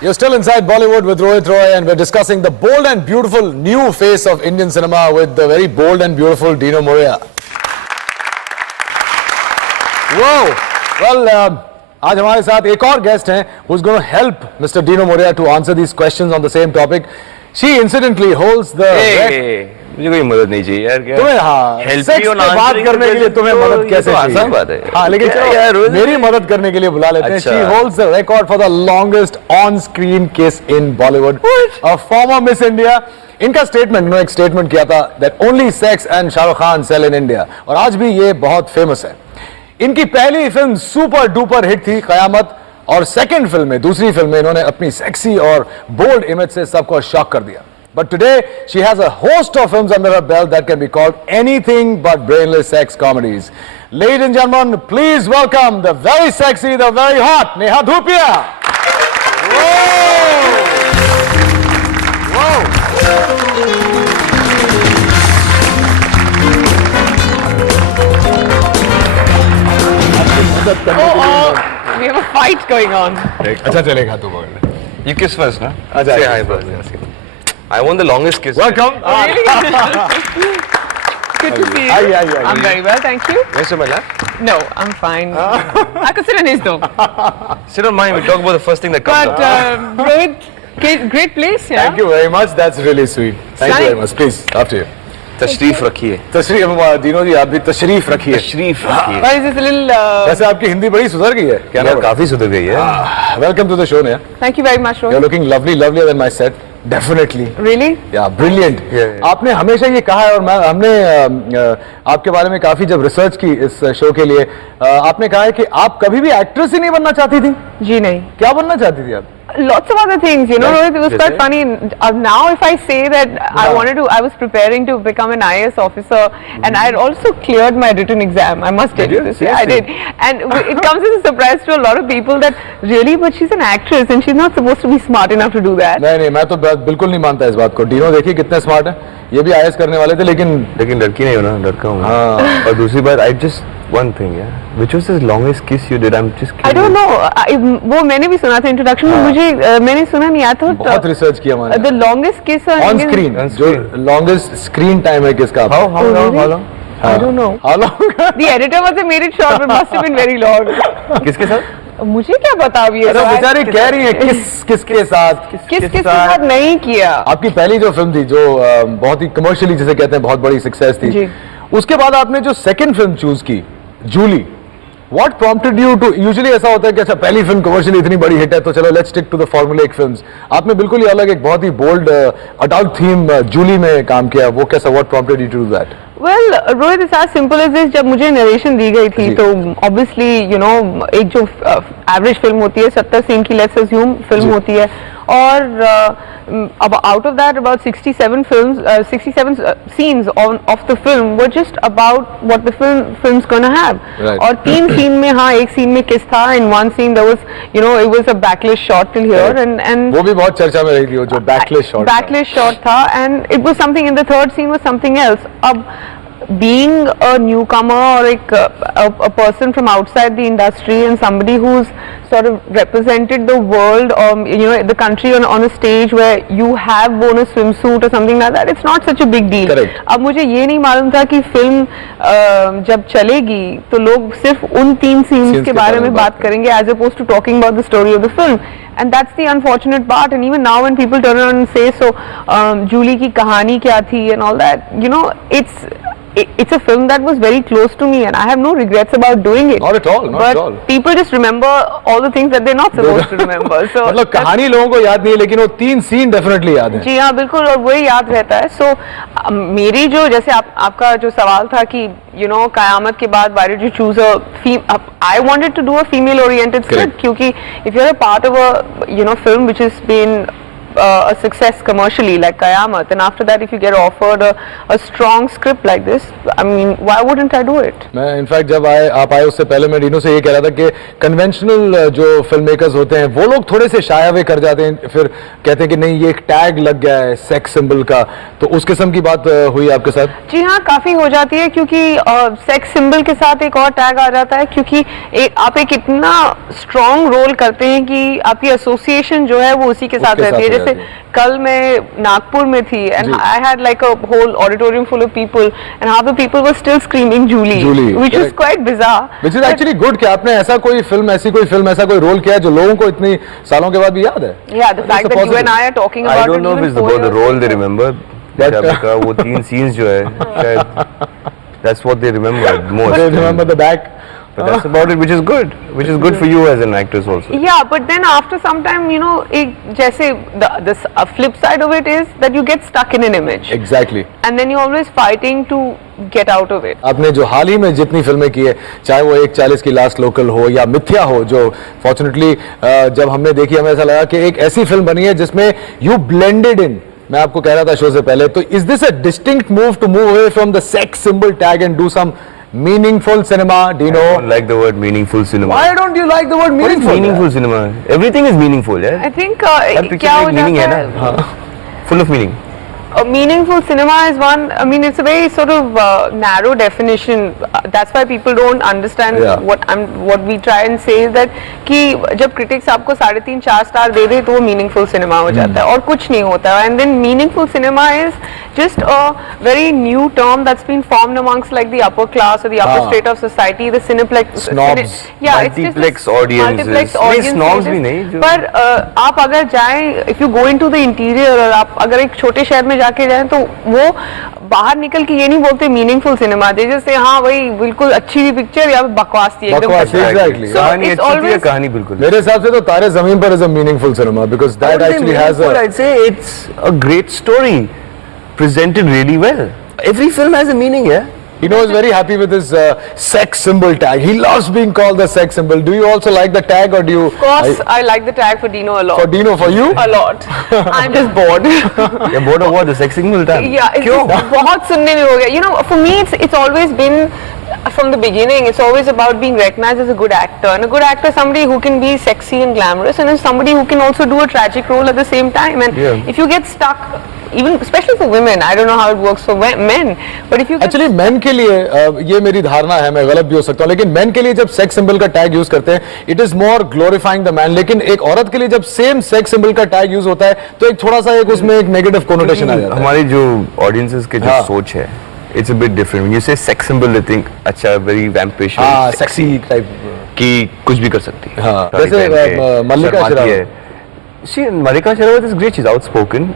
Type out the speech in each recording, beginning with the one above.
You're still inside Bollywood with Rohit Roy, and we're discussing the bold and beautiful new face of Indian cinema with the very bold and beautiful Dino Morea. Whoa! Well, आज हमारे साथ एक और guest हैं who's going to help Mr. Dino Morea to answer these questions on the same topic. She incidentally holds the. मुझे कोई मदद नहीं चाहिए यार। क्या तुम्हें हाँ सेक्स पे बात करने के लिए तुम्हें मदद कैसे चाहिए? आसान बात है। हाँ लेकिन चलो यार मेरी मदद करने के लिए बुला लेते हैं। She holds the record for the longest on-screen kiss in Bollywood. A former Miss India. इनका स्टेटमेंट इन्होंने एक स्टेटमेंट किया था that only sex and Shahrukh Khan sell in India, और आज भी ये बहुत फेमस है। इनकी पहली फिल्म सुपर डुपर हिट थी कयामत, और सेकंड फिल्म में दूसरी फिल्म में इन्होंने अपनी सेक्सी और बोल्ड इमेज से सबको शॉक कर दिया। But today she has a host of films under her belt that can be called anything but brainless sex comedies. Ladies and gentlemen, please welcome the very sexy, the very hot Neha Dhupia. We have a fight going on. अच्छा चलेगा तू बोल। You kiss first, ना? अच्छा, Say hi first. I want the longest kiss. Welcome. Really? Good to see you. I'm very well, thank you. Nice to meet you. No, I'm fine. I could sit on his though. Sit on mine. We talk about the first thing that comes But up. Rohit, great place, yeah. Thank you very much. That's really sweet. Thank you very much. Please, after you. तशरीफ रखिए। तशरीफ दीनो जी आप भी तशरीफ रखिए। तशरीफ रखिए। Why is this a little? वैसे आपकी हिंदी बड़ी सुधर गई है क्या? यार काफी सुधर गई है। Welcome to the show, Neha. Thank you very much, You're Rohit. looking lovely, lovelier than my set. Definitely. Really? Yeah, brilliant. आपने हमेशा ये कहा है, और हमने आपके बारे में काफी जब रिसर्च की इस शो के लिए, आपने कहा है कि आप कभी भी एक्ट्रेस ही नहीं बनना चाहती थी। जी नहीं। क्या बनना चाहती थी आप? Lots of other things, you know, Rohit. It was quite funny. Now, if I say that I was preparing to become an IAS officer, and I had also cleared my written exam. I must tell you this. Yeah, I did. And it comes as a surprise to a lot of people that really, but she's an actress and she's not supposed to be smart enough to do that. नहीं, मैं तो बिल्कुल नहीं मानता इस बात को। Dino देखिए कितने स्मार्ट है, ये भी IAS करने वाले थे, लेकिन लड़की नहीं हो ना, लड़का हूँ। हाँ। और दूसरी बात, I just one thing, yeah. Which was the longest kiss you did? I'm just curious. I don't know. वो मैंने भी सुना था इंट्रोडक्शन में, मुझे मैंने सुना नहीं आता। बहुत रिसर्च किया मैंने। The longest kiss on screen, जो longest screen time है किसका? How long? I don't know. How long? The editor must have made it short, but must have been very long. किसके साथ? मुझे क्या बता अभी ये? बेचारी कह रही है किसके साथ? किसके साथ नहीं किया? आपकी पहली जो फिल्म थी जो बहुत ही कमर्शियली जिसे कहते हैं बहुत बड़ी सक्सेस थी, उसके बाद आपने जो सेकंड फिल्म चूज की, Jully, What prompted you to? Usually ऐसा होता है कि अच्छा पहली फिल्म कमर्शियली इतनी बड़ी हिट है तो चलो let's stick to the formulaic films. आपने बिल्कुल ही अलग एक बहुत ही बोल्ड अडल्ट थीम जूली में काम किया, वो कैसा? What prompted you to do that? Well, Rohit, it's as simple as this. जब मुझे नरेशन दी गई थी तो obviously you know एक जो एवरेज फिल्म होती है 70 सीन की लेट्स अज्यूम फिल्म होती है, और अब out of that about 67 scenes of the film were just about what the film's gonna have. Right. और 3 सीन में हाँ एक सीन में किस था, in one scene there was you know it was a backless shot till here, and वो भी बहुत चर्चा में रही थी वो जो backless shot था, and it was something in the third scene was something else. अब being a newcomer or a person from outside the industry and somebody who's sort of represented the world or you know the country on a stage where you have worn a swimsuit or something like that, it's not such a big deal. Correct. अब मुझे ये नहीं मालूम था कि film जब चलेगी तो लोग सिर्फ उन 3 सीन्स के बारे में बात करेंगे as opposed to talking about the story of the film. And that's the unfortunate part. And even now when people turn around and say so, Julie की कहानी क्या थी and all that, you know, it's a film that was very close to me and I have no regrets about doing it. Not at all, not at all. But people just remember all the things that they're not supposed to remember. So मतलब कहानी लोगों को याद नहीं है लेकिन वो 3 scene definitely याद है। जी हाँ बिल्कुल, और वही याद रहता है। So मेरी जो जैसे आपका जो सवाल था कि you know कयामत के बाद why did you choose I wanted to do a female oriented script, क्योंकि if you're a part of a you know film which has been a success commercially like Qayamat, and after that if you get offered a strong script like this, I mean, why wouldn't I do it? मैं in fact जब आप आए उससे पहले मैं Dino से ये कह रहा था कि कन्वेंशनल जो फिल्म मेकर्स होते हैं वो लोग थोड़े से शाय अवे कर जाते हैं, फिर कहते हैं कि नहीं ये एक टैग लग गया है सेक्स सिंबल का, तो उस किस्म की बात हुई आपके साथ? जी हाँ, काफी हो जाती है, क्योंकि सेक्स सिंबल के साथ एक और टैग आ जाता है, क्योंकि आप एक इतना स्ट्रॉन्ग रोल करते हैं कि आपकी एसोसिएशन जो है वो उसी के साथ रहती है। जैसे कल मैं नागपुर में थी and I had like a whole auditorium full of people and half the people were still screaming Julie, which is quite bizarre, which is actually good कि आपने ऐसा कोई फिल्म ऐसा कोई रोल किया है जो लोगों को इतनी सालों के बाद भी याद है। या the fact that you and I are talking about it, I don't know if it's about the role they remember, but वो 3 सीन्स जो है शायद that's what they remember most. They remember the back. But that's about it, which is good for you as an actress also. Yeah, but then after some time, you know, जैसे the flip side of it is that you get stuck in an image. Exactly. And then you're always fighting to get out of it. आपने जो हाल ही में जितनी फिल्में की है, चाहे वो 1:40 की लास्ट लोकल हो या मिथ्या हो, जो फॉर्चुनेटली जब हमने देखी हमें ऐसा लगा कि एक ऐसी फिल्म बनी है जिसमें you blended in. मैं आपको कह रहा था शो से पहले, तो is this a distinct move to move away from the sex symbol tag and do some meaningful cinema? Do you know? I don't like the word meaningful cinema. Why don't you like the word meaningful? Meaningful cinema. Everything is meaningful, yeah. I think क्या हो जाता है? Full of meaning. A meaningful cinema is one, I mean, it's a very sort of narrow definition. That's why people don't understand what we try and say is that कि जब critics आपको 3.5-4 star दे दे तो वो meaningful cinema हो जाता है और कुछ नहीं होता है. And then meaningful cinema is just a very new term that's been formed amongst like the upper class or the upper strata of society, the cineplex snobs, multiplex audiences. snobs भी नहीं. पर आप अगर जाएं, if you go into the interior और आप अगर एक छोटे शहर में जाके जाएं तो वो बाहर निकल के ये नहीं बोलते मीनिंगफुल सिनेमा, दे जैसे हाँ भाई बिल्कुल अच्छी थी पिक्चर या बकवास थी एकदम. Exactly. कहानी अच्छी थी, कहानी बिल्कुल. मेरे हिसाब से तो तारे ज़मीन पर is a meaningful cinema because that actually has a. I'd say it's a great story presented really well. Every film has a meaning, yeah. Dino is very happy with his sex symbol tag. He loves being called the sex symbol. Do you also like the tag or do you? Of course, I like the tag for Dino a lot. For Dino, for you? A lot. I'm just bored. You're bored of what? The sex symbol tag? Yeah, it's just बहुत सुनने में हो गया. You know, for me, it's always been. From the beginning, it's always about being recognized as a good actor, and a good actor is somebody who can be sexy and glamorous, and is somebody who can also do a tragic role at the same time. And if you get stuck, even especially for women, I don't know how it works for men, but if you actually men के लिए ये मेरी धारणा है, मैं गलत भी हो सकता हूँ, लेकिन men के लिए जब sex symbol का tag use करते हैं, it is more glorifying the man. लेकिन एक औरत के लिए जब same sex symbol का tag use होता है, तो एक थोड़ा सा एक उसमें एक negative connotation आ जाता है. हमारी जो audiences के जो सोच है, it's a bit different. When you say sex symbol, they think अच्छा very vampirish, sexy type कि कुछ भी कर सकती है. हाँ, जैसे मल्लिका Sherawat. See, Mallika Sherawat is great. She's outspoken.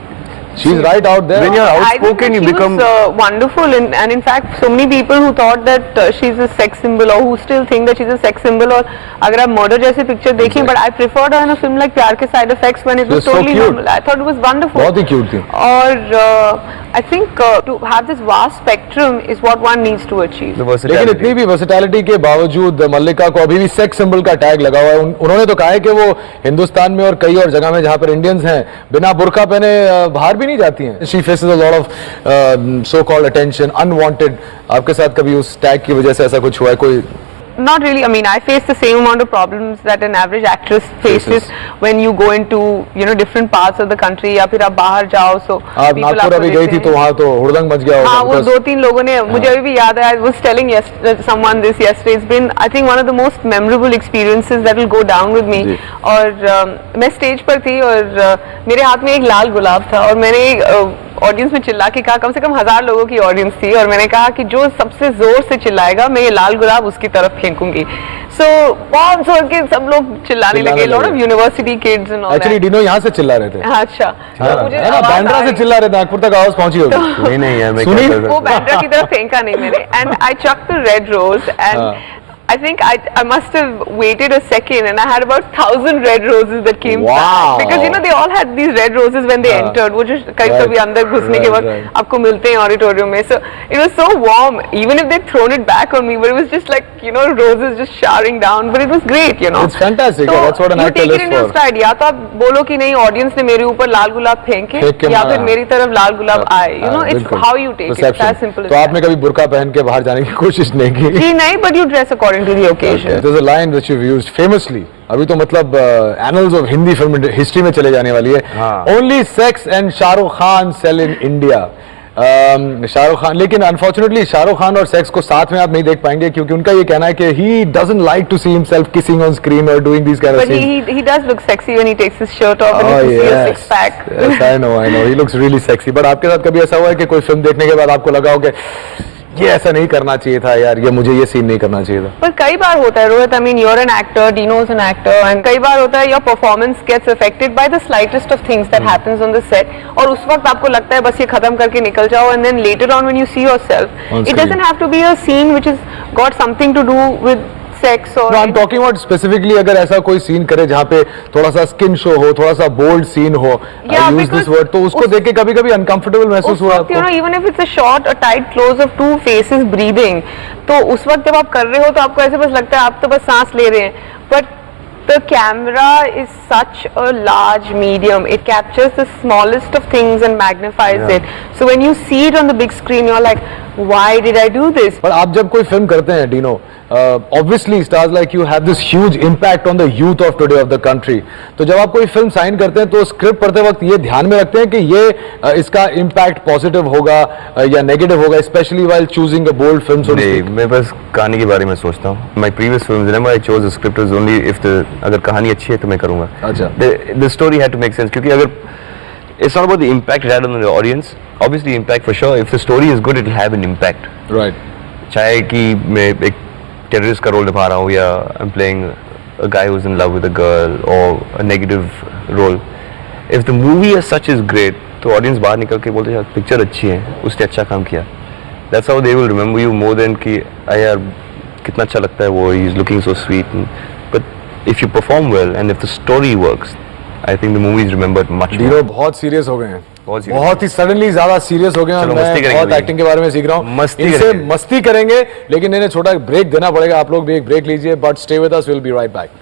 She's right out there. When you're outspoken, you become wonderful, and in fact, so many people who thought that she's a sex symbol, or who still think that she's a sex symbol, or अगर आप murder जैसी picture देखें, but I preferred her in a film like प्यार के side effects when it was totally normal. I thought it was wonderful. बहुत ही cute थी. और I think to have this vast spectrum is what one needs to achieve. लेकिन इतनी भी versatility के बावजूद मल्लिका को अभी भी सेक्स सिंबल का टैग लगा हुआ है. उन्होंने तो कहा है कि वो हिंदुस्तान में और कई और जगह में जहाँ पर इंडियंस हैं बिना बुर्का पहने बाहर भी नहीं जाती हैं. She faces a lot of so-called attention, unwanted. आपके साथ कभी उस टैग की वजह से ऐसा कुछ हुआ है कोई? Not really. I mean, I face the same amount of problems that an average actress faces when you go into, you know, different parts of the country. या फिर आप बाहर जाओ, so आप नागपुर अभी गई थी तो वहाँ तो हुड़दंग मच गया होगा. हाँ, वो 2-3 लोगों ने मुझे अभी भी याद है. I was telling someone this yesterday. It's been, I think, one of the most memorable experiences that will go down with me. और मैं स्टेज पर थी और मेरे हाथ में एक लाल गुलाब था और मैंने ऑडियंस में चिल्ला के कहा, कम से कम 1000 लोगों की ऑडियंस थी, और मैंने कहा कि जो सबसे जोर से चिल्लाएगा मैं ये लाल गुलाब उसकी तरफ फेंकूंगी. सो बहुत जोर के सब लोग चिल्लाने लगे. Lot of university kids and all. Actually Dino यहाँ से चिल्ला रहे थे. अच्छा, मुझे बैंड्रा से चिल्ला रहे थे. नागपुर तक आवाज पहुंची होगी. नहीं यार, मैं वो बैंड्रा की तरफ फेंका नहीं मैंने. And I chuck the red rose एंड I think I must have waited a second, and I had about 1,000 red roses that came Wow. back, because you know they all had these red roses when they entered, वो जो कभी अंदर घुसने के Right, वक्त आपको मिलते हैं auditorium में. So it was so warm, even if they thrown it back on me, but it was just like, you know, roses just showering down, but it was great, you know. It's fantastic. So Yeah, that's what an you actor take it lives in your for. stride. या तो आप बोलो कि नहीं, audience ने मेरे ऊपर लाल गुलाब फेंके, फेंक के या मारा. फिर मेरी तरफ लाल गुलाब आए. You know, it's बिल्कुल. how you take it. It's Perception. as simple as तो that. आपने कभी बुर्का पहन के बाहर जाने की कोशिश नहीं की? जी नहीं, but you dress according to the occasion. There's a line which you've used famously. अभी तो मतलब annals of Hindi film history में चले जाने वाली है. हाँ. Only sex and Shahrukh Khan sell in India. Shahrukh Khan, लेकिन अनफॉर्चुनेटली शाहरुख खान और सेक्स को साथ में आप नहीं देख पाएंगे, क्योंकि उनका ये कहना है कि he doesn't like to see himself kissing on screen or doing these kind of But things. he does look sexy when he takes his shirt off and Oh, you can see a yes. six pack. Yes, I know. He looks really sexy. But आपके साथ कभी ऐसा हुआ है कि कोई film देखने के बाद आपको लगा हो कि ये ऐसा नहीं करना चाहिए था यार, ये मुझे ये सीन नहीं करना चाहिए था? पर कई बार होता है Rohit, I mean you're an actor, Dino is an actor, and कई बार होता है your performance gets affected by the slightest of things that happens on the set, और उस वक्त आपको लगता है बस ये खत्म करके निकल जाओ, and then later on when you see yourself, On it screen. doesn't have to be a scene which has got something to do with sex or No, I'm talking about specifically अगर ऐसा कोई scene करे जहाँ पे थोड़ा सा skin show हो, थोड़ा सा बोल्ड सीन हो, Yeah, use this because word, तो उसको देख के कभी-कभी अनकंफर्टेबल महसूस उस हुआ वक्त, you आपको? know, even if it's a shot, a tight close of two faces breathing, तो उस वक्त जब आप कर रहे हो तो आपको ऐसे बस लगता है आप तो बस सांस ले रहे हैं, but the camera is such a large medium. It captures the smallest of things and magnifies it. So when you see it on the big screen, you're like, why did I do this? पर आप जब कोई film करते हैं Dino, obviously stars like you have this huge impact on the youth of today of the country. तो जब आप कोई फिल्म साइन करते हैं तो स्क्रिप्ट पढ़ते वक्त ये ध्यान में रखते हैं कि ये इसका इम्पैक्ट पॉजिटिव होगा या नेगेटिव होगा, specially while choosing a bold film, so to नहीं, speak? मैं बस कहानी के बारे में सोचता हूँ. My previous films, whenever I chose the script was only if the अगर कहानी अच्छी है तो मैं करूँगा. अच्छा. The story had to make sense, क्योंकि अगर it's not about the impact it had on the audience. Obviously impact for sure. If the story is good, it will have an impact. Right. चाहे कि मैं एक terrorist का role निभा रहा हूँ या I am playing a guy who is in love with a girl और a negative role, if the movie as such is great तो ऑडियंस बाहर निकल के बोलते हैं पिक्चर अच्छी है, उसने अच्छा काम किया. That's how they will remember you more than कि यार कितना अच्छा लगता है वो, he is looking so sweet. But if you perform well and if the story works, I think the movie is remembered much. Dino बहुत serious हो गए हैं, बहुत serious. बहुत ही सडनली ज्यादा सीरियस हो गए हैं. चलो, मैं मस्ती करेंगे बहुत अभी. एक्टिंग के बारे में सीख रहा हूँ. मस्ती इनसे करेंगे. मस्ती करेंगे, लेकिन इन्हें छोटा ब्रेक देना पड़ेगा. आप लोग भी एक ब्रेक लीजिए, but stay with us, will be right back.